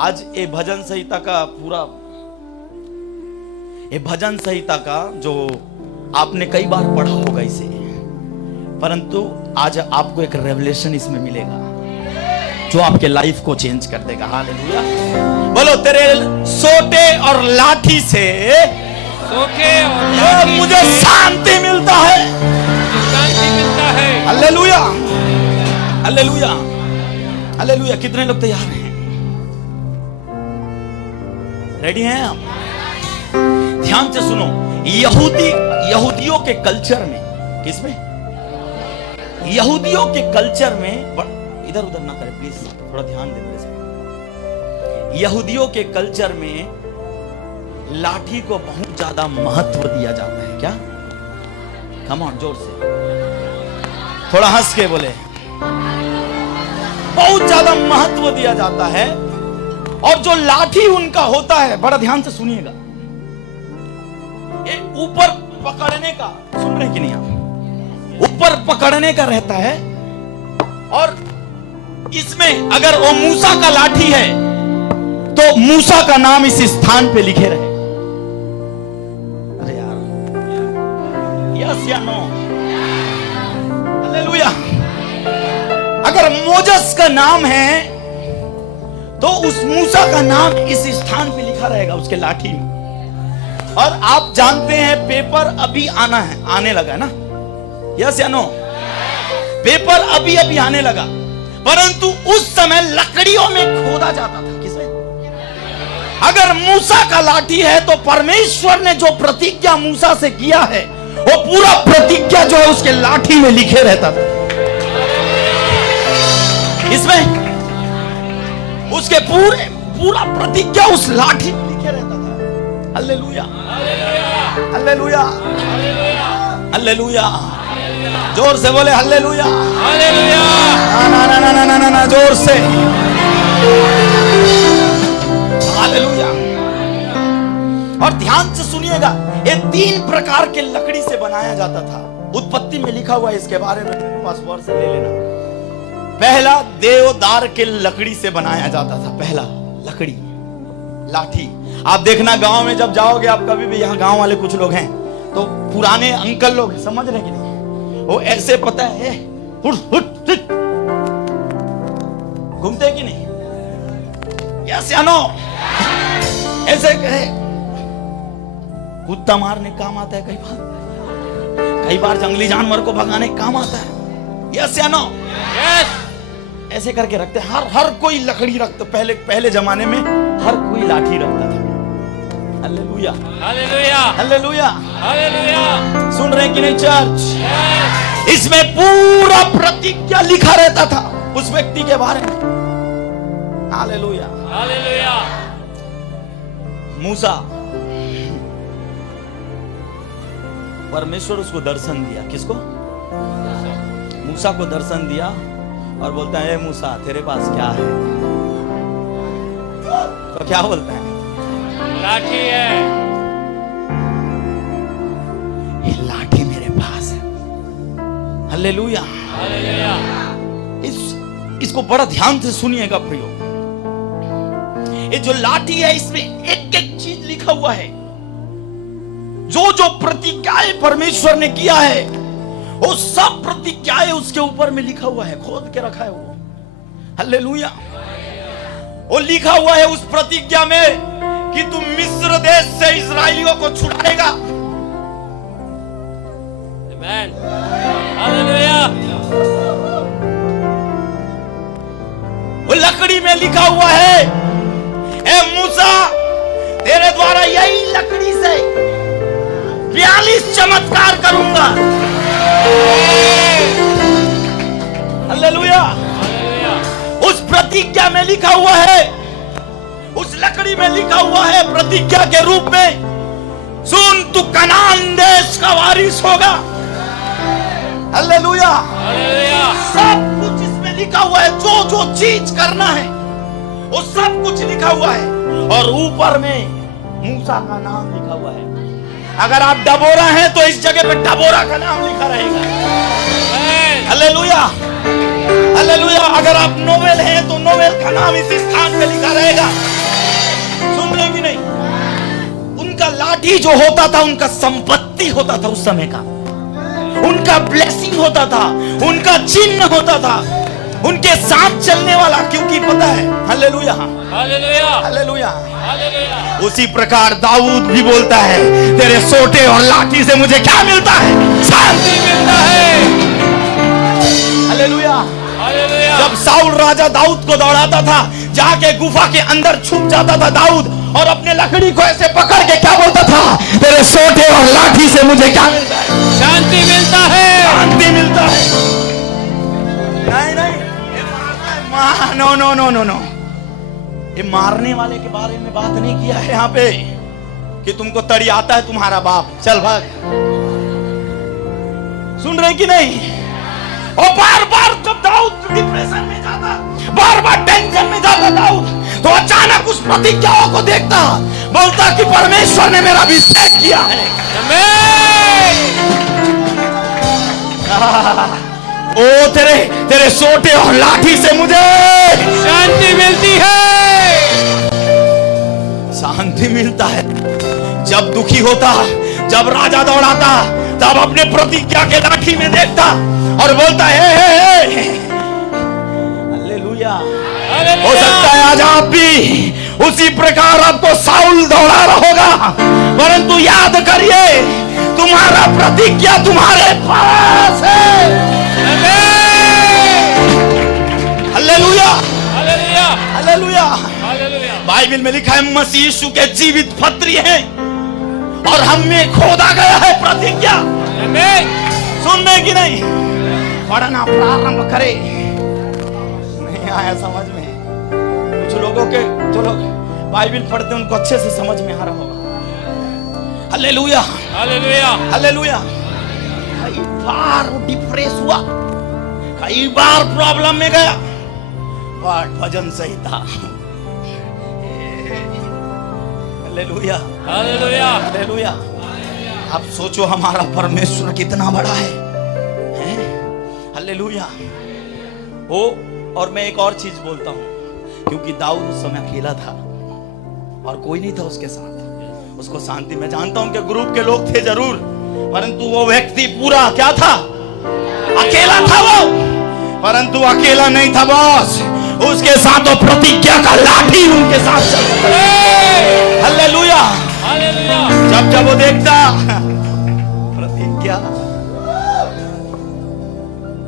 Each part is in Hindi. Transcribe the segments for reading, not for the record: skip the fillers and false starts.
आज ये भजन संहिता का पूरा, ये भजन संहिता का जो आपने कई बार पढ़ा होगा इसे, परंतु आज आपको एक रेवलेशन इसमें मिलेगा जो आपके लाइफ को चेंज कर देगा। हालेलुया। बोलो, तेरे सोटे और लाठी से मुझे शांति मिलता है, शांति मिलता है। Hallelujah, hallelujah, hallelujah. कितने लोग तैयार हैं? रेडी हैं आप? ध्यान से सुनो। यहूदियों के कल्चर में, किसमें? यहूदियों के कल्चर में, इधर उधर ना करें प्लीज, थोड़ा ध्यान दे मेरे से। यहूदियों के कल्चर में लाठी को बहुत ज्यादा महत्व दिया जाता है। क्या? कम ऑन, जोर से, थोड़ा हंस के बोले। बहुत ज्यादा महत्व दिया जाता है। और जो लाठी उनका होता है, बड़ा ध्यान से सुनिएगा, ये ऊपर पकड़ने का, सुन रहे कि नहीं आप? ऊपर पकड़ने का रहता है। और इसमें अगर वो मूसा का लाठी है तो मूसा का नाम इस स्थान पे लिखे रहे। अरे यार, यस या नो? हालेलुया। अगर मोजस का नाम है तो उस मूसा का नाम इस स्थान पे लिखा रहेगा, उसके लाठी में। और आप जानते हैं पेपर अभी आने लगा ना? यस या नो? पेपर अभी अभी आने लगा, परंतु उस समय लकड़ियों में खोदा जाता था। किसमें? अगर मूसा का लाठी है तो परमेश्वर ने जो प्रतिज्ञा मूसा से किया है, वो पूरा प्रतिज्ञा जो है उसके लाठी में लिखे रहता था। इसमें उसके पूरा प्रतिज्ञा उस लाठी में लिखे रहता था। Hallelujah, hallelujah, hallelujah. जोर से बोले हालेलुया, हालेलुया। ना ना ना ना ना ना ना, जोर से हालेलुया। और ध्यान से सुनिएगा, ये 3 प्रकार के लकड़ी से बनाया जाता था। उत्पत्ति में लिखा हुआ है, इसके बारे में मेरे पास वर्ष से ले लेना। पहला देवदार के लकड़ी से बनाया जाता था। पहला लकड़ी, लाठी। आप देखना गांव में जब जाओगे, आप कभी भी, यहाँ गांव वाले कुछ लोग हैं तो पुराने अंकल लोग, समझ रहे कि नहीं, वो ऐसे पता है घूमते कि नहीं? यस या नो? ऐसे कहे, कुत्ता मारने काम आता है, कई बार जंगली जानवर को भगाने काम आता है। यस या नो? यस। ऐसे करके रखते हैं। हर कोई लकड़ी रखता। पहले जमाने में हर कोई लाठी रखता था। Hallelujah, hallelujah, hallelujah, hallelujah. सुन रहे कि नहीं चर्च? यस। इसमें पूरा प्रतिज्ञा लिखा रहता था उस व्यक्ति के बारे में। Hallelujah, hallelujah. मूसा, परमेश्वर उसको दर्शन दिया। किसको? मूसा को दर्शन दिया और बोलता है, मूसा तेरे पास क्या है? तो क्या बोलता है? लाठी है। ये लाठी मेरे पास है। Hallelujah, hallelujah. इसको बड़ा ध्यान से सुनिएगा प्रियो। ये जो लाठी है, इसमें एक एक चीज लिखा हुआ है। जो प्रतिज्ञाएं परमेश्वर ने किया है, वो सब प्रतिज्ञाएं उसके ऊपर में लिखा हुआ है, खोद के रखा है वो। हालेलुया। वो लिखा हुआ है उस प्रतिज्ञा में कि तुम मिस्र देश से इस्राएलियों को छुड़ाएगा। आमेन। हालेलुया। वो लकड़ी में लिखा हुआ है, ए मूसा, तेरे द्वारा यही लकड़ी से 42 चमत्कार करूंगा। हालेलुया। उस प्रतिज्ञा में लिखा हुआ है, उस लकड़ी में लिखा हुआ है प्रतिज्ञा के रूप में, सुन तू कनान देश का वारिस होगा। Hallelujah, hallelujah. सब कुछ इसमें लिखा हुआ है। जो चीज करना है वो सब कुछ लिखा हुआ है। और ऊपर में मूसा का नाम लिखा हुआ है। अगर आप डबोरा हैं तो इस जगह पे डबोरा का नाम लिखा रहेगा। Hallelujah, hallelujah. अगर आप नोवेल हैं तो नोवेल का नाम इस स्थान पे लिखा रहेगा। लाठी जो होता था उनका संपत्ति होता था उस समय का, उनका ब्लेसिंग होता था, उनका चिन्ह होता था, उनके साथ चलने वाला, क्योंकि पता है, हालेलुया हालेलुया हालेलुया। हालेलुया। उसी प्रकार दाऊद भी बोलता है, तेरे सोटे और लाठी से मुझे क्या मिलता है? शांति मिलता है। Hallelujah hallelujah. जब साउल राजा दाऊद को दौड़ाता था, जाके गुफा के अंदर छुप जाता था दाऊद, और अपने लकड़ी को ऐसे पकड़ के क्या बोलता था? तेरे सोटे और लाठी से मुझे क्या मिलता है? शांति मिलता है। शांति मिलता है। नहीं नहीं, no no no no no, ये मारने वाले के बारे में बात नहीं किया है यहाँ पे कि तुमको तड़ी आता है तुम्हारा बाप, चल भाग। सुन रहे कि नहीं? और बार बार जब दाऊद डिप्रेशन में जाता, बार बार टेंशन में जाता दाऊद, तो अचानक उस प्रतिज्ञाओं को देखता, बोलता कि परमेश्वर ने मेरा अभिषेक किया है। ओ तेरे सोटे और लाठी से मुझे शांति मिलती है। शांति मिलता है। जब दुखी होता, जब राजा दौड़ाता, तब अपने प्रतिज्ञा के लाठी में देखता और बोलता है हालेलुया। हो सकता है आज आप भी उसी प्रकार आपको साउल दौड़ा रहा होगा, परंतु याद करिए तुम्हारा प्रतिज्ञा तुम्हारे पास है। Hallelujah hallelujah hallelujah. Hallelujah. Bible में लिखा है मसीह यीशु के जीवित पत्री हैं और हम में खोदा गया है प्रतिज्ञा। सुनने की नहीं, पढ़ना प्रारंभ करे। नहीं आया समझ में? कुछ लोगों के जो लोग बाइबल पढ़ते उनको अच्छे से समझ में आ रहा होगा। Hallelujah hallelujah hallelujah. कई बार वो डिप्रेस हुआ, कई बार प्रॉब्लम में गया, बट भजन सही था। Hallelujah hallelujah hallelujah. आप सोचो हमारा परमेश्वर कितना बड़ा है, हैं? हालेलुया। ओ, और मैं एक और चीज बोलता हूं, क्योंकि दाऊद उस समय अकेला था और कोई नहीं था उसके साथ, उसको शांति। मैं जानता हूं कि ग्रुप के लोग थे जरूर, परंतु वो व्यक्ति पूरा क्या था? अकेला था वो, परंतु अकेला नहीं था बॉस, उसके साथ वो प्रतिज्ञा का लाठी उनके साथ चल रहा था। Hallelujah hallelujah. जब वो देखता प्रतिज्ञा,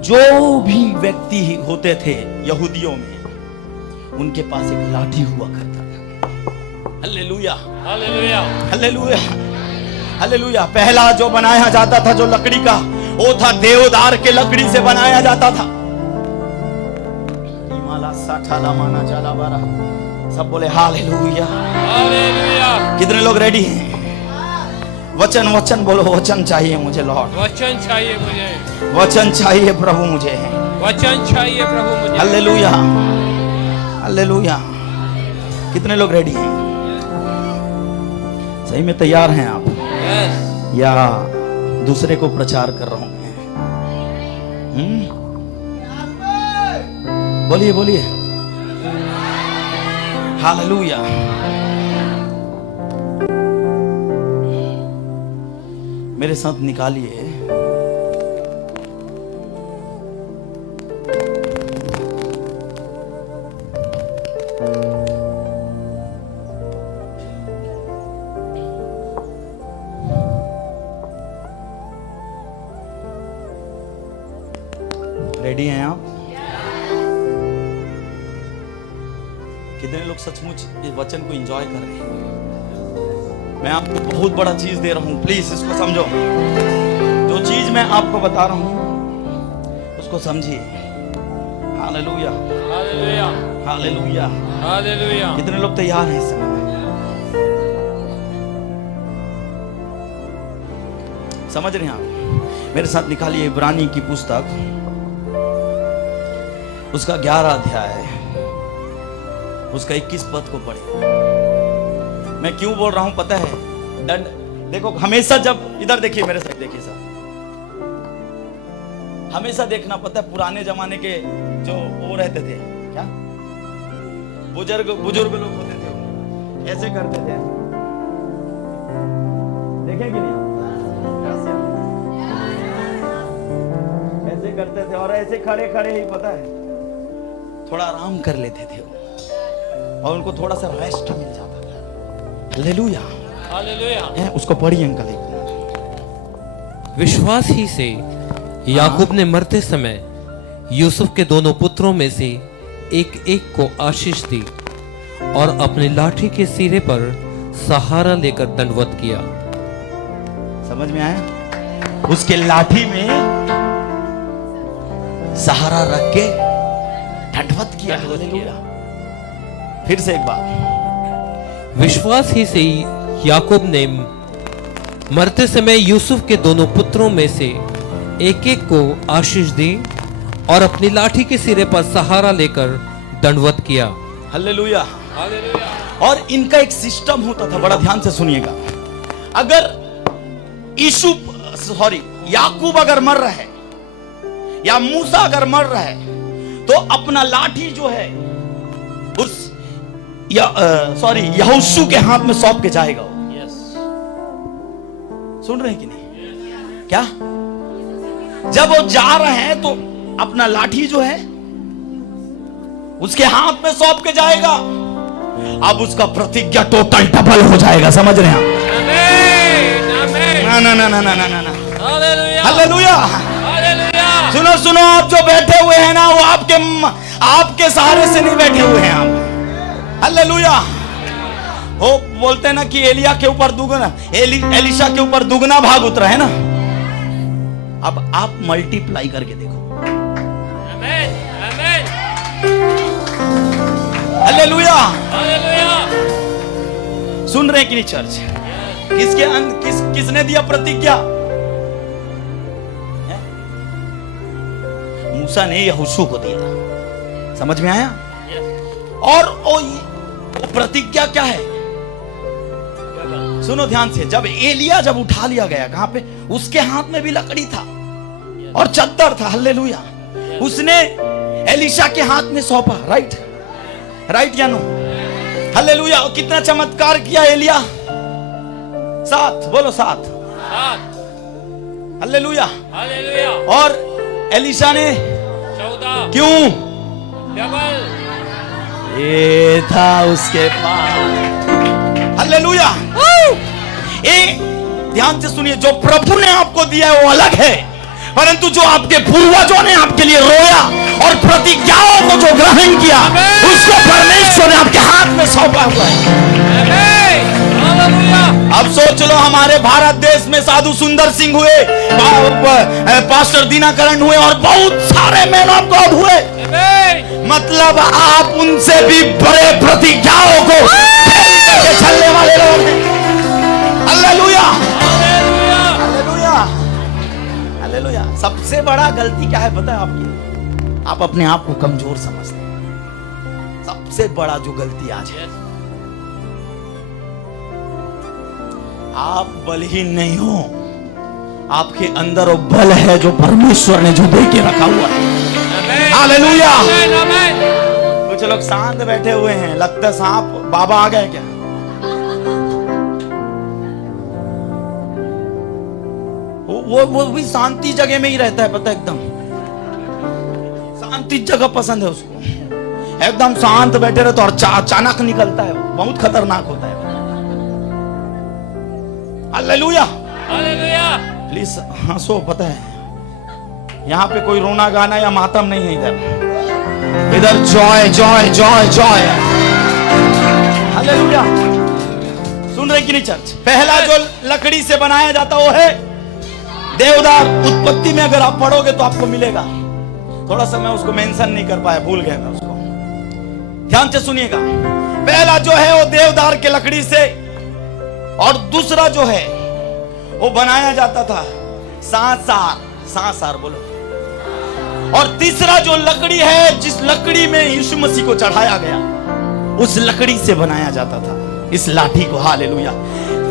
जो भी व्यक्ति होते थे यहूदियों में, उनके पास एक लाठी हुआ करता था। Hallelujah hallelujah hallelujah hallelujah. पहला जो बनाया जाता था जो लकड़ी का, वो था देवदार के लकड़ी से बनाया जाता था। माना जाला बारा, सब बोले हालेलुया हालेलुया। कितने लोग रेडी हैं? वचन वचन बोलो, वचन चाहिए मुझे लॉर्ड, वचन चाहिए मुझे, वचन चाहिए प्रभु मुझे, वचन चाहिए प्रभु मुझे। Hallelujah hallelujah. कितने लोग रेडी हैं? सही में तैयार हैं आप? यस। या दूसरे को प्रचार कर रहा हूं मैं? बोलिए बोलिए हालेलुया। मेरे साथ निकालिए रेडी हैं आप? कितने लोग सचमुच इस वचन को एंजॉय कर रहे हैं? मैं आपको बहुत बड़ा चीज दे रहा हूं, प्लीज इसको समझो। जो चीज मैं आपको बता रहा हूं उसको समझिए। Hallelujah hallelujah hallelujah hallelujah. कितने लोग तैयार हैं इस समय? समझ रहे हैं आप? मेरे साथ निकालिए इब्रानी की पुस्तक, उसका 11 अध्याय, उसका 21 पद को पढ़े। मैं क्यों बोल रहा हूं पता है? दंड देखो, हमेशा जब इधर देखिए, मेरे साथ देखिए सर, हमेशा देखना, पता है पुराने जमाने के जो वो रहते थे, क्या बुजुर्ग लोग होते थे, ऐसे करते थे, देखें कि नहीं? ऐसे करते थे और ऐसे खड़े खड़े ही पता है थोड़ा आराम कर लेते थे वो, और उनको थोड़ा सा रेस्ट मिल जाता था। Hallelujah, hallelujah. उसको पढ़िए अंकल एक। विश्वास ही से याकूब ने मरते समय यूसुफ के दोनों पुत्रों में से एक एक को आशीष दी और अपनी लाठी के सिरे पर सहारा लेकर दंडवत किया। समझ में आया? उसके लाठी में सहारा रख के दंडवत किया। हालेलुया। फिर से एक बार, विश्वास ही से याकूब ने मरते समय यूसुफ के दोनों पुत्रों में से एक एक को आशीष दी और अपनी लाठी के सिरे पर सहारा लेकर दंडवत किया। हालेलुया। हालेलुया। और इनका एक सिस्टम होता था, बड़ा ध्यान से सुनिएगा। अगर याकूब अगर मर रहा है या मूसा अगर मर रहा है तो अपना लाठी जो है उस यहोशू के हाथ में सौंप के जाएगा। यस। सुन रहे हैं कि नहीं? क्या जब वो जा रहे हैं तो अपना लाठी जो है उसके हाथ में सौंप के जाएगा। अब उसका प्रतिज्ञा टोटल डबल हो जाएगा। समझ रहे हैं आप? आमीन, आमीन। ना ना ना ना ना ना ना। हालेलुया। हालेलुया। हालेलुया। सुनो सुनो, आप जो बैठे हुए हैं ना, वो आपके सहारे से नहीं बैठे हुए हैं आप। हालेलुया। वो बोलते हैं ना कि एलिया के ऊपर दुगना, एलिशा के ऊपर दुगना भाग उतरा है ना। अब आप मल्टीप्लाई करके देखो। आमीन, आमीन। हालेलुया। हालेलुया। सुन रहे हैं कि नहीं चर्च? किसने दिया प्रतिज्ञा? मूसा ने यहोशू को दिया। समझ में आया? और वो प्रतिज्ञा क्या है? सुनो ध्यान से। जब एलिया जब उठा लिया गया, कहां पे? उसके हाथ में भी लकड़ी था और चद्दर था। हालेलुया। उसने एलिशा के हाथ में सौंपा। राइट, राइट या नो? हालेलुया। कितना चमत्कार किया एलिया? 7 बोलो 7। हालेलुया। हालेलुया। और एलिशा ने 14। क्यों? डबल। ये था उसके पास। हालेलुया। ध्यान से सुनिए, जो प्रभु ने आपको दिया है वो अलग है, परंतु जो आपके पूर्वजों ने आपके लिए रोया और प्रतिज्ञाओं को जो ग्रहण किया, उसको परमेश्वर ने आपके हाथ में सौंपा हुआ है। अब सोच लो, हमारे भारत देश में साधु सुंदर सिंह हुए, पास्टर दीनाकरण हुए और बहुत सारे मैन ऑफ गॉड हुए। मतलब आप उनसे भी बड़े प्रतिज्ञाओं को चलने वाले लोग हैं। हालेलुया। हालेलुया। हालेलुया। सबसे बड़ा गलती क्या है पता है आपकी? आप अपने आप को कमजोर समझते हैं। सबसे बड़ा जो गलती आज है, आप बलहीन नहीं हो, आपके अंदर वो बल है जो परमेश्वर ने जो दे के रखा हुआ है। हालेलुया। कुछ लोग शांत बैठे हुए हैं, लगता है सांप बाबा आ गए क्या? वो भी शांति जगह में ही रहता है, पता है? एकदम शांति जगह पसंद है उसको। एकदम शांत बैठे रहते और अचानक निकलता है, बहुत खतरनाक होता है। हालेलुया। हालेलुया। प्लीज हंसो, पता है यहाँ पे कोई रोना गाना या मातम नहीं है। इधर joy joy joy joy. Hallelujah. सुन रहे कि नहीं चर्च? पहला जो लकड़ी से बनाया जाता वो है देवदार। उत्पत्ति में अगर आप पढ़ोगे तो आपको मिलेगा। थोड़ा सा मैं उसको मेंशन नहीं कर पाया, भूल गया मैं उसको। ध्यान से सुनिएगा। पहला जो है वो देवदार के लकड़ी से, और दूसरा जो है वो बनाया जाता था सांसार बोलो। और तीसरा जो लकड़ी है, जिस लकड़ी में यीशु मसीह को चढ़ाया गया, उस लकड़ी से बनाया जाता था इस लाठी को। हालेलुया।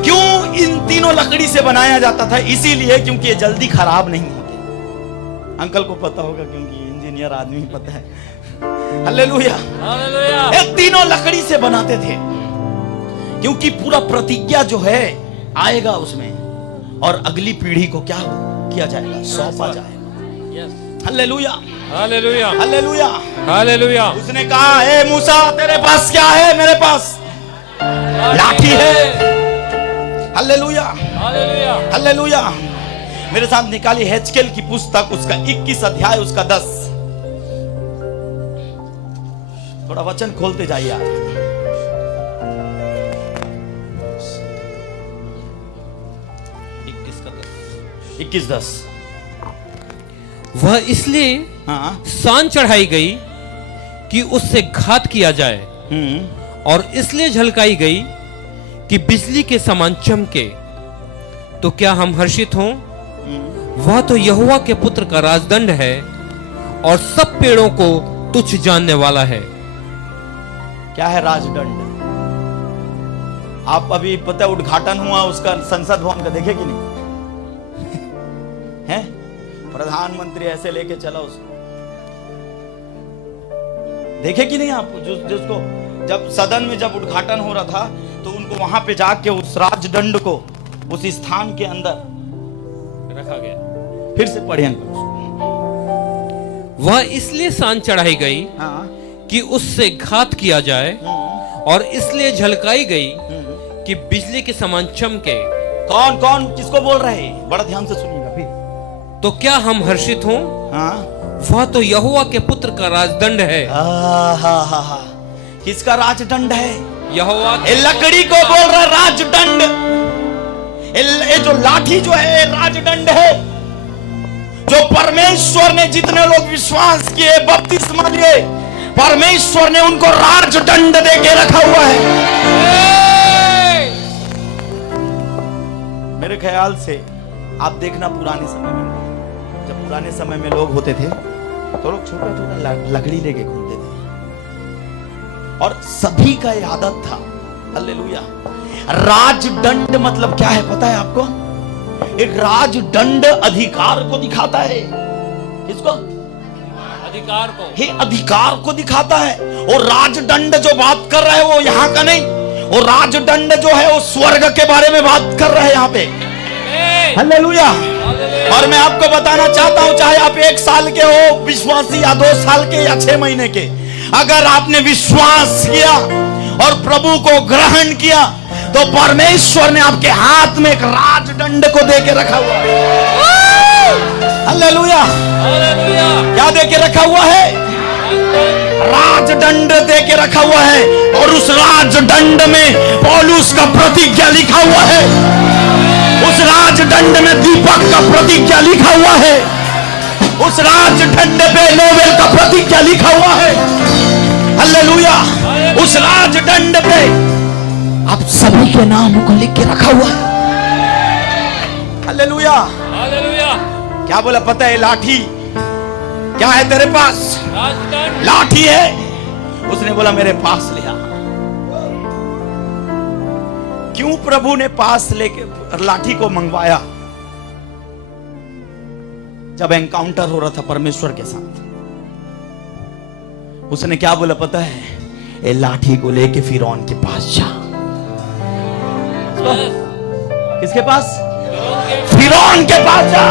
क्यों इन तीनों लकड़ी से बनाया जाता था? इसीलिए क्योंकि ये जल्दी खराब नहीं होते। अंकल को पता होगा क्योंकि इंजीनियर आदमी, पता है। हालेलुया। हालेलुया। ये तीनों लकड़ी से बनाते थे क्योंकि पूरा प्रतिज्ञा जो है आएगा उसमें, और अगली पीढ़ी को क्या किया जाएगा, सौंपा जाएगा। Yes, hallelujah, hallelujah, hallelujah. Hallelujah, उसने कहा, ए मूसा तेरे पास क्या है? मेरे पास लाठी है। Hallelujah, hallelujah, hallelujah. मेरे साथ निकाली हेजकेल की पुस्तक, उसका 21 अध्याय, उसका 10। थोड़ा वचन खोलते जाइए आप। 21:10। वह इसलिए हाँ। सान चढ़ाई गई कि उससे घात किया जाए, और इसलिए झलकाई गई कि बिजली के समान चमके। तो क्या हम हर्षित हों? वह तो यहोवा के पुत्र का राजदंड है और सब पेड़ों को तुच्छ जानने वाला है। क्या है राजदंड? आप अभी पता है उद्घाटन हुआ उसका, संसद भवन का, देखे कि नहीं? है प्रधानमंत्री ऐसे लेके चला उसको, देखे कि नहीं आप? जिसको जब सदन में जब उद्घाटन हो रहा था तो उनको वहां पे जाके उस राजदंड को उस स्थान के अंदर रखा गया। फिर से पढ़े अंकल। वह इसलिए सान चढ़ाई गई हाँ। कि उससे घात किया जाए, और इसलिए झलकाई गई कि बिजली के समान चमके। कौन कौन किसको बोल रहे हैं? बड़ा ध्यान से सुनिएगा फिर। तो क्या हम हर्षित हों? हाँ। वह तो यहोवा के पुत्र का राजदंड है। किसका राजदंड है? यहोवा ये लकड़ी को बोल रहा राजदंड। ये जो लाठी जो है राजदंड है, जो परमेश्वर ने जितने लोग विश्वास किए, बपतिस्मा लिए, परमेश्वर ने उनको राजदंड देके रखा हुआ है। मेरे ख्याल से आप देखना पुराने समय में, जब पुराने समय में लोग होते थे तो लोग छोटा छोटा लकड़ी लेके घूमते थे, और सभी का ये आदत था। हालेलुया। राजदंड मतलब क्या है पता है आपको? एक राजदंड अधिकार को दिखाता है। किसको? अधिकार को। हे अधिकार को दिखाता है। और राजदंड जो बात कर रहा है वो यहाँ का नहीं, वो राजदंड जो है वो स्वर्ग के बारे में बात कर रहा है यहाँ पे। हालेलुया। और मैं आपको बताना चाहता हूं, चाहे आप 1 साल के हो विश्वासी, या 2 साल के, या 6 महीने के, अगर आपने विश्वास किया और प्रभु को ग्रहण किया तो परमेश्वर ने आपके हाथ में एक राजदंड को देके रखा हुआ है। हालेलुया। हालेलुया, क्या देके रखा हुआ है? राजदंड देके रखा हुआ है। और उस राजदंड में पौलुस का प्रतिज्ञा लिखा हुआ है। उस राजदंड में दीपक का प्रतिज्ञा लिखा हुआ है। उस राजदंड पे नोवेल का प्रतिज्ञा लिखा हुआ है। हालेलुया। उस राजदंड पे आप सभी के नाम को लिख के रखा हुआ है। हालेलुया। हालेलुया। क्या बोला पता है? लाठी क्या है तेरे पास? राजदंड। लाठी है। उसने बोला मेरे पास ले आ। क्यों प्रभु ने पास लेके लाठी को मंगवाया? जब एनकाउंटर हो रहा था परमेश्वर के साथ, उसने क्या बोला पता है? ए लाठी को लेके फिरौन के पास जा। किसके पास? फिरौन के पास जा।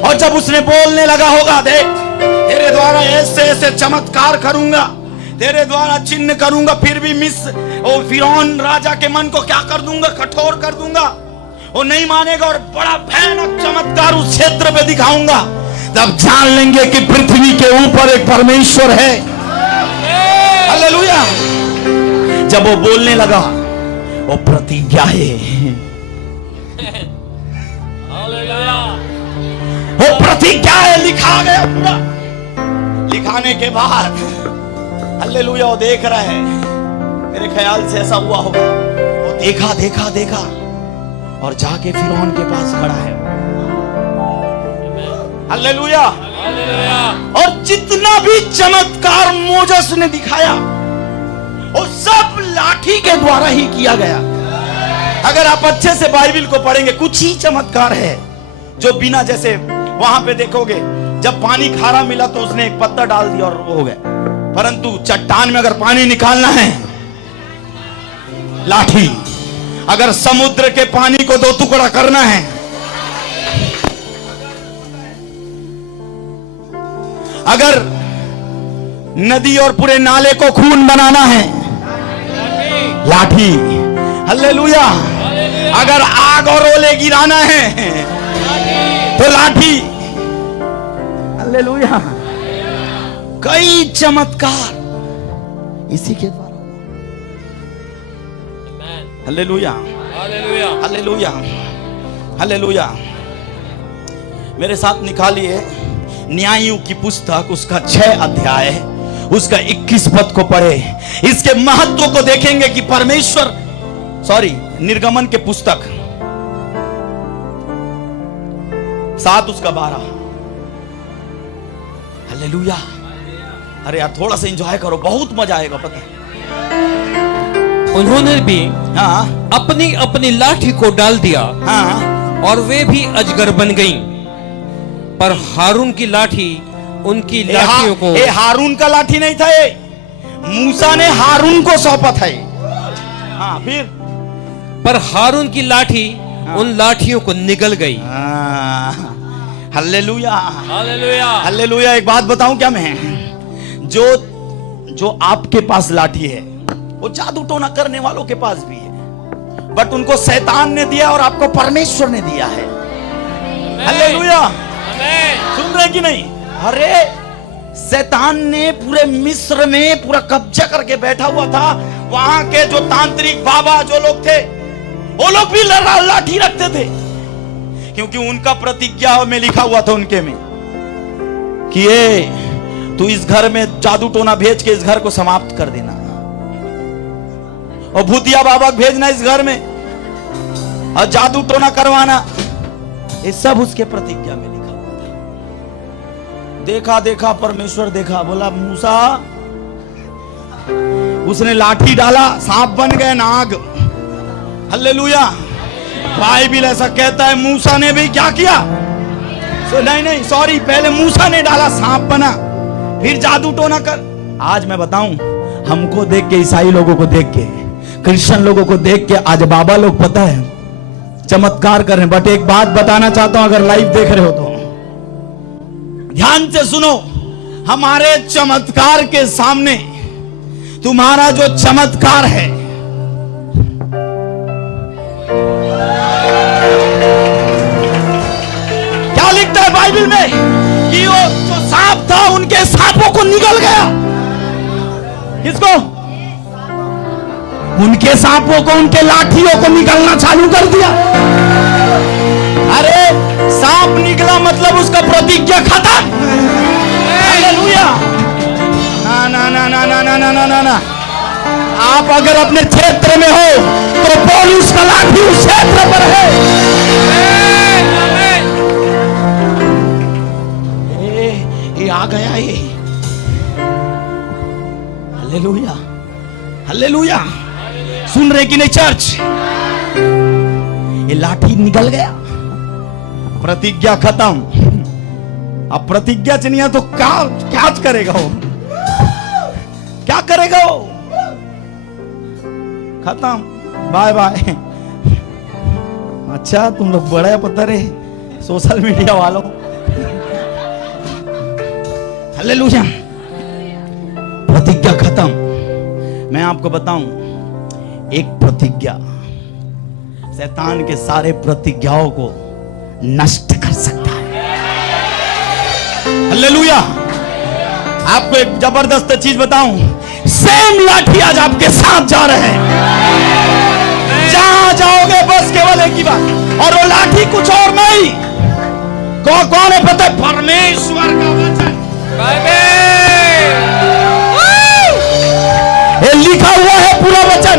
और जब उसने बोलने लगा होगा, देख तेरे द्वारा ऐसे ऐसे चमत्कार करूंगा, तेरे द्वारा चिन्ह करूंगा, फिर भी और फिरौन राजा के मन को क्या कर दूंगा? कठोर कर दूंगा। वो नहीं मानेगा और बड़ा भयानक चमत्कार उस क्षेत्र पे दिखाऊंगा। तब जान लेंगे कि पृथ्वी के ऊपर एक परमेश्वर है। हालेलुया। जब वो बोलने लगा, वो प्रतिज्ञा है। हालेलुया। वो प्रतिज्ञा है, लिखा गया पूरा। लिखाने के बाद हालेलुया वो देख रहा है। मेरे ख्याल से ऐसा हुआ होगा, वो देखा देखा देखा और जाके फिरौन के पास खड़ा है। हालेलुया। हालेलुया। और जितना भी चमत्कार मोजेस ने दिखाया वो सब लाठी के द्वारा ही किया गया। अगर आप अच्छे से बाइबल को पढ़ेंगे, कुछ ही चमत्कार है जो बिना, जैसे वहां पे देखोगे जब पानी खारा मिला तो उसने एक पत्थर डाल दिया और वो हो गया। परंतु चट्टान में अगर पानी निकालना है, लाठी। अगर समुद्र के पानी को 2 टुकड़ा करना है, अगर नदी और पूरे नाले को खून बनाना है, लाठी। हालेलुया। अगर आग और ओले गिराना है तो लाठी। हालेलुया। कई चमत्कार इसी के द्वारा। Hallelujah, hallelujah, hallelujah, hallelujah. मेरे साथ निकालिए न्यायों की पुस्तक, उसका 6 अध्याय, उसका 21 पद को पढ़े। इसके महत्व को देखेंगे कि परमेश्वर, निर्गमन के पुस्तक 7 उसका 12। हालेलुया। अरे यार थोड़ा सा एंजॉय करो, बहुत मजा आएगा, पता है। उन्होंने भी हाँ अपनी अपनी लाठी को डाल दिया हाँ। और वे भी अजगर बन गईं। पर हारून की लाठी उनकी लाठियों को, ये हारून का लाठी नहीं था, ये मूसा ने हारून को सौंपा था। हाँ फिर, पर हारून की लाठी उन लाठियों को निगल गई। Hallelujah, hallelujah, hallelujah. एक बात बताऊं क्या मैं, जो आपके पास लाठी है वो जादू टोना करने वालों के पास भी है, बट उनको शैतान ने दिया और आपको परमेश्वर ने दिया है। हालेलुया। सुन रहे कि नहीं? अरे शैतान ने पूरे मिस्र में पूरा कब्जा करके बैठा हुआ था। वहां के जो तांत्रिक बाबा जो लोग थे, वो लोग भी लाठी रखते थे, क्योंकि उनका प्रतिज्ञा में लिखा हुआ था उनके में कि ये तू इस घर में जादू टोना भेज के इस घर को समाप्त कर देना, और भूतिया बाबा भेजना इस घर में, और जादू टोना करवाना, ये सब उसके प्रतिज्ञा में लिखा हुआ था। देखा परमेश्वर देखा, बोला मूसा, उसने लाठी डाला, सांप बन गए नाग। हालेलुया। बाइबल ऐसा कहता है मूसा ने भी क्या किया? पहले मूसा ने डाला, सांप बना, फिर जादू टोना कर। आज मैं बताऊं, हमको देख के, ईसाई लोगों को देख के, क्रिश्चियन लोगों को देख के आज बाबा लोग पता है चमत्कार कर रहे हैं। बट एक बात बताना चाहता हूं, अगर लाइव देख रहे हो तो ध्यान से सुनो, हमारे चमत्कार के सामने तुम्हारा जो चमत्कार है, क्या लिखता है बाइबल में कि वो जो सांप था उनके सांपों को निगल गया। किसको? उनके सांपों को, उनके लाठियों को निकलना चालू कर दिया। अरे सांप निकला मतलब उसका प्रतिज्ञा खत्म। हालेलुया। ना ना ना ना ना ना ना ना ना। आप अगर अपने क्षेत्र में हो तो पौलुस का लाठी उस क्षेत्र पर है। ये आ गया ये। Hallelujah, hallelujah. सुन रहे कि नहीं चर्च? ये लाठी निकल गया, प्रतिज्ञा खत्म। अब प्रतिज्ञा चनिया तो क्या करेगा वो? क्या करेगा वो? खत्म, बाय बाय। अच्छा तुम लोग बड़ा पता रहे सोशल मीडिया वालों। हालेलुया। प्रतिज्ञा खत्म। मैं आपको बताऊं, एक प्रतिज्ञा शैतान के सारे प्रतिज्ञाओं को नष्ट कर सकता है। हालेलुया। आपको एक जबरदस्त चीज बताऊं, सेम लाठी आज आपके साथ जा रहे हैं। जहां जाओगे बस केवल एक ही बात, और वो लाठी कुछ और नहीं। कौन है पता है? परमेश्वर का वचन। ये लिखा हुआ है पूरा वचन।